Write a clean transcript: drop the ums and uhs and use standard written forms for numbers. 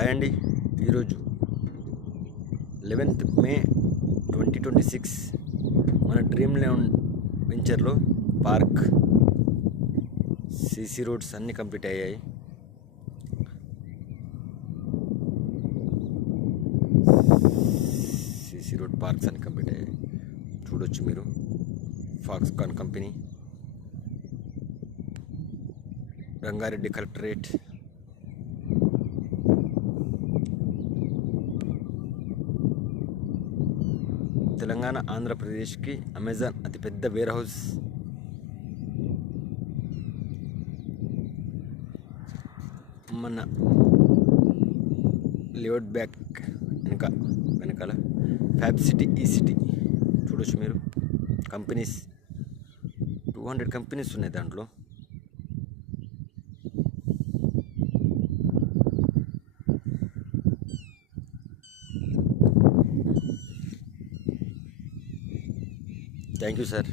Hi అండి. ఈరోజు 11th May 2026 మన డ్రీమ్ లెవెన్ వెంచర్లో పార్క్, సీసీ రోడ్స్ అన్నీ కంప్లీట్ అయ్యాయి. సీసీ రోడ్ పార్క్స్ అన్నీ కంప్లీట్ అయ్యాయి. చూడొచ్చు మీరు. Foxconn company, Rangareddy collectorate, Telangana ఆంధ్రప్రదేశ్కి అమెజాన్ అతిపెద్ద వేర్ హౌస్, మన లేఅవుట్ బ్యాక్ వెనకాల ఫ్యాబ్ సిటీ ఈ సిటీ చూడొచ్చు మీరు. కంపెనీస్ 200 కంపెనీస్ ఉన్నాయి దాంట్లో. Thank you sir.